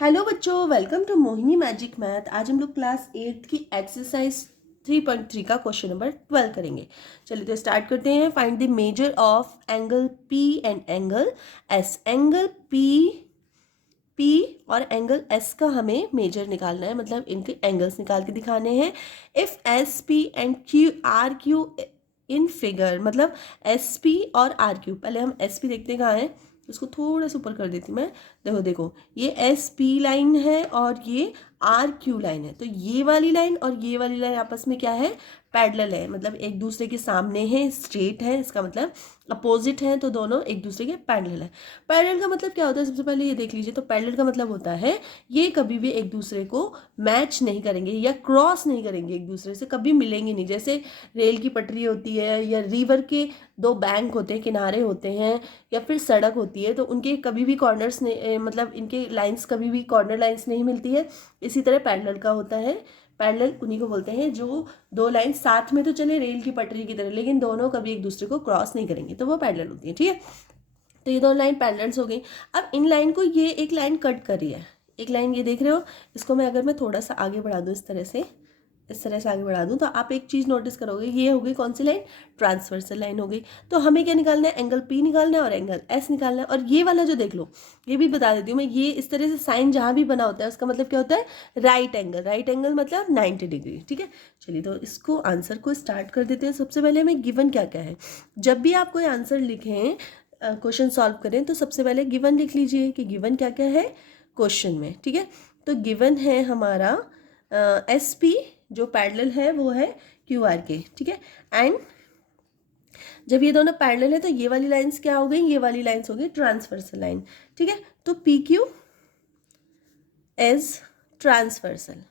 Hello बच्चों, welcome to Mohini magic math. आज हम लोग क्लास 8 की एक्सरसाइज 3.3 का क्वेश्चन नंबर 12 करेंगे। चलिए तो स्टार्ट करते हैं। Find the measure of angle P and angle S. Angle P और एंगल एस का हमें मेजर निकालना है, मतलब इनके एंगल्स निकाल के दिखाने हैं। If S P and Q R Q in figure, मतलब एस पी और आर क्यू, पहले हम एस पी देखते हैं कहाँ है, उसको थोड़ा सा ऊपर कर देती मैं। देखो देखो, ये एस पी लाइन है और ये आर क्यू लाइन है। तो ये वाली लाइन और ये वाली लाइन आपस में क्या है, पैरेलल है, मतलब एक दूसरे के सामने है, स्ट्रेट है, इसका मतलब अपोजिट है, तो दोनों एक दूसरे के पैरेलल है। पैरेलल का मतलब क्या होता है, सबसे पहले ये देख लीजिए। तो पैरेलल का मतलब होता है ये कभी भी एक दूसरे को मैच नहीं करेंगे या क्रॉस नहीं करेंगे, एक दूसरे से कभी मिलेंगे नहीं। जैसे रेल की पटरी होती है या रिवर के दो बैंक होते हैं, किनारे होते हैं, या फिर सड़क होती है, तो उनके कभी भी कॉर्नर्स नहीं, मतलब इनके लाइंस कभी भी कॉर्नर लाइंस नहीं मिलती है। इसी तरह पैरेलल का होता है। पैरेलल उन्हीं को बोलते हैं जो दो लाइन साथ में तो चले रेल की पटरी की तरह, लेकिन दोनों कभी एक दूसरे को क्रॉस नहीं करेंगे, तो वो पैरेलल होती है। ठीक है, तो ये दोनों लाइन पैरेलल्स हो गई। अब इन लाइन को ये एक लाइन कट कर रही है, एक लाइन ये देख रहे हो, इसको मैं अगर मैं थोड़ा सा आगे बढ़ा दूँ, इस तरह से आगे बढ़ा दूँ, तो आप एक चीज़ नोटिस करोगे, ये हो गई कौन सी लाइन, ट्रांसवर्सल लाइन हो गई। तो हमें क्या निकालना है, एंगल पी निकालना है और एंगल एस निकालना है। और ये वाला जो देख लो, ये भी बता देती हूँ मैं, ये इस तरह से साइन जहाँ भी बना होता है उसका मतलब क्या होता है, राइट एंगल। राइट एंगल मतलब 90 डिग्री। ठीक है, चलिए तो इसको आंसर को स्टार्ट कर देते हैं। सबसे पहले हमें गिवन क्या क्या है। जब भी आप कोई आंसर लिखें, क्वेश्चन सॉल्व करें, तो सबसे पहले गिवन लिख लीजिए कि गिवन क्या क्या है क्वेश्चन में। ठीक है, तो गिवन है हमारा एस पी जो पैरेलल है वो है क्यू आर के। ठीक है, एंड जब ये दोनों पैरेलल है तो ये वाली लाइंस क्या हो गई, ये वाली लाइंस हो गई ट्रांसवर्सल लाइन। ठीक है, तो पी क्यू इज ट्रांसवर्सल।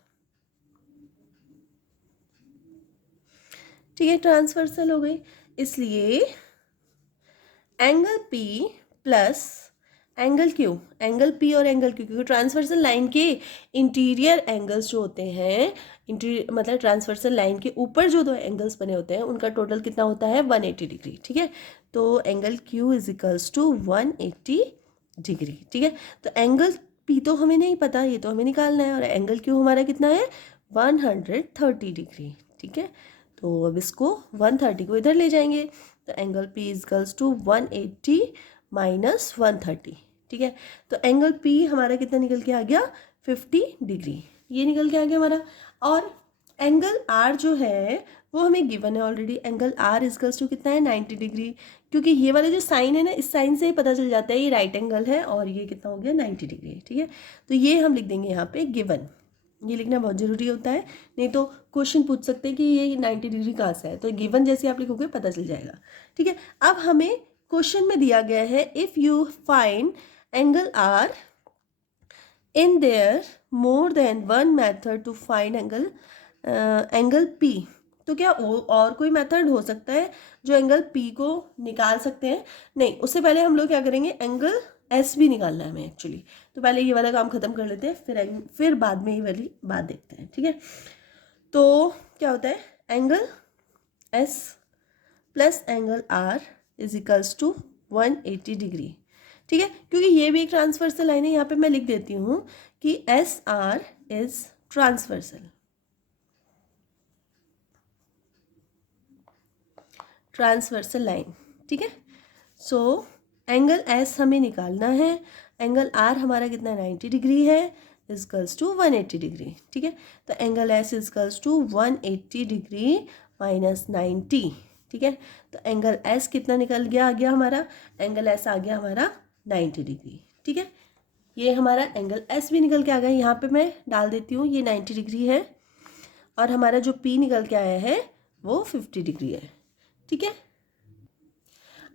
ठीक है, ट्रांसवर्सल हो गई, इसलिए angle P plus angle Q, angle P और एंगल क्यू, क्योंकि ट्रांसवर्सल लाइन के इंटीरियर एंगल्स जो होते हैं, इंटीरियर मतलब ट्रांसवर्सल लाइन के ऊपर जो दो एंगल्स बने होते हैं उनका टोटल कितना होता है, 180 डिग्री। ठीक है, तो angle Q is equals to 180 degree. ठीक है, तो एंगल पी तो हमें नहीं पता, ये तो हमें निकालना है, और एंगल क्यू हमारा कितना है, 130 डिग्री। ठीक है, तो अब इसको 130 को इधर ले जाएंगे, तो angle P is equals to 180 minus 130। ठीक है, तो एंगल पी हमारा कितना निकल के आ गया, 50 डिग्री, ये निकल के आ गया हमारा। और एंगल आर जो है वो हमें गिवन है already. Angle R is equals to कितना है, 90 डिग्री, क्योंकि ये वाला जो साइन है ना, इस साइन से ही पता चल जाता है ये राइट एंगल है, और ये कितना हो गया, 90 डिग्री। ठीक है, तो ये हम लिख देंगे यहाँ पे गिवन। ये लिखना बहुत ज़रूरी होता है, नहीं तो क्वेश्चन पूछ सकते हैं कि ये 90 डिग्री कहाँ से है, तो गिवन जैसे आप लिखोगे पता चल जाएगा। ठीक है, अब हमें क्वेश्चन में दिया गया है, if you find angle R in there more than one method to find angle P, तो क्या और कोई मेथड हो सकता है जो एंगल पी को निकाल सकते हैं? नहीं, उससे पहले हम लोग क्या करेंगे, एंगल एस भी निकालना है हमें एक्चुअली। तो पहले ये वाला काम खत्म कर लेते हैं, फिर बाद में ये वाली बात देखते हैं। ठीक है, तो क्या होता है, angle S plus angle R is equals to 180 degree. ठीक है, क्योंकि ये भी एक ट्रांसवर्सल लाइन है, यहाँ पे मैं लिख देती हूँ कि S R is transversal line. ठीक है, सो एंगल एस हमें निकालना है, एंगल आर हमारा कितना 90 डिग्री है, इजकल्स टू 180 डिग्री। ठीक है, तो angle S is equals to 180 degree minus 90। ठीक है, तो एंगल एस कितना निकल गया, आ गया हमारा, एंगल एस आ गया हमारा 90 डिग्री। ठीक है, ये हमारा एंगल एस भी निकल के आ गया, यहाँ पे मैं डाल देती हूँ, ये 90 डिग्री है, और हमारा जो पी निकल के आया है वो 50 डिग्री है। ठीक है,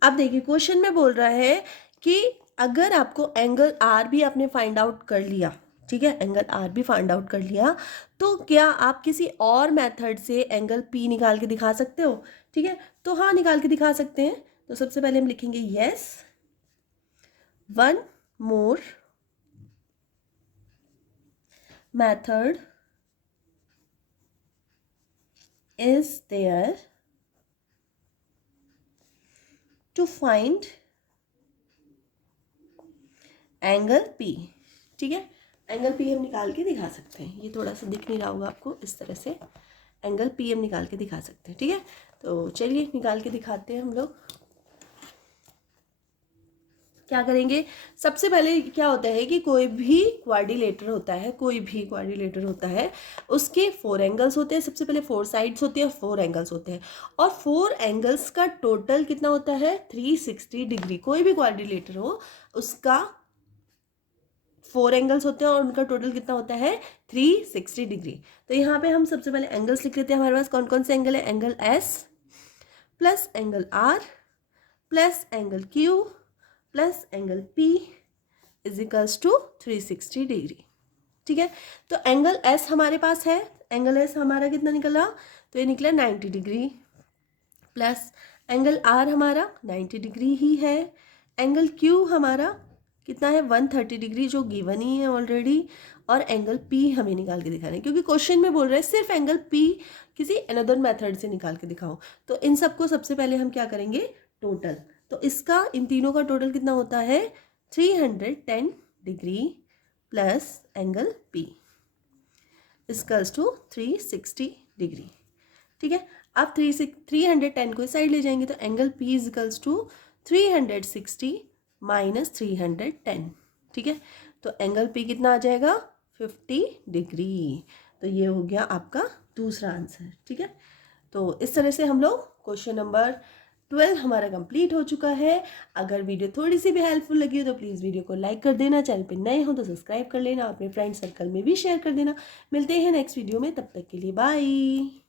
अब देखिए क्वेश्चन में बोल रहा है कि अगर आपको एंगल आर भी आपने फाइंड आउट कर लिया, ठीक है, एंगल आर भी फाइंड आउट कर लिया, तो क्या आप किसी और मेथड से एंगल पी निकाल के दिखा सकते हो? ठीक है, तो हाँ, निकाल के दिखा सकते हैं। तो सबसे पहले हम लिखेंगे yes, one more method is there to find angle P. ठीक है, एंगल पी हम निकाल के दिखा सकते हैं। ये थोड़ा सा दिख नहीं रहा होगा आपको, इस तरह से एंगल पी हम निकाल के दिखा सकते हैं। ठीक है, तो चलिए निकाल के दिखाते हैं हम लोग। क्या करेंगे, सबसे पहले क्या होता है कि कोई भी क्वाड्रिलेटर होता है, उसके 4 एंगल्स होते हैं। सबसे पहले 4 साइड्स होती है, 4 एंगल्स होते हैं, और 4 एंगल्स का टोटल कितना होता है 360 डिग्री। कोई भी क्वाड्रिलेटर हो उसका 4 एंगल्स होते हैं और उनका टोटल कितना होता है 360 डिग्री। तो यहाँ पे हम सबसे पहले एंगल्स लिख लेते हैं। हमारे पास कौन कौन से एंगल है, angle S plus angle R plus angle Q plus angle P is equals to 360 degree. ठीक है, तो एंगल एस हमारे पास है, एंगल एस हमारा कितना निकला, तो ये निकला 90 डिग्री, प्लस एंगल आर हमारा 90 डिग्री ही है, एंगल क्यू हमारा कितना है 130 डिग्री जो गिवन ही है ऑलरेडी, और एंगल पी हमें निकाल के दिखाना है क्योंकि क्वेश्चन में बोल रहे हैं सिर्फ एंगल पी किसी अनदर मेथड से निकाल के दिखाओ। तो इन सबको सबसे पहले हम क्या करेंगे, टोटल। तो इसका इन तीनों का टोटल कितना होता है 310 degree plus angle P equals to 360 degree. ठीक है, अब 310 को इस साइड ले जाएंगे तो angle P equals to 360 minus 310। ठीक है, तो एंगल पी कितना आ जाएगा 50 डिग्री। तो ये हो गया आपका दूसरा आंसर। ठीक है, तो इस तरह से हम लोग क्वेश्चन नंबर 12 हमारा कंप्लीट हो चुका है। अगर वीडियो थोड़ी सी भी हेल्पफुल लगी हो तो प्लीज़ वीडियो को लाइक कर देना, चैनल पे नए हो तो सब्सक्राइब कर लेना, अपने फ्रेंड सर्कल में भी शेयर कर देना। मिलते हैं नेक्स्ट वीडियो में, तब तक के लिए बाय।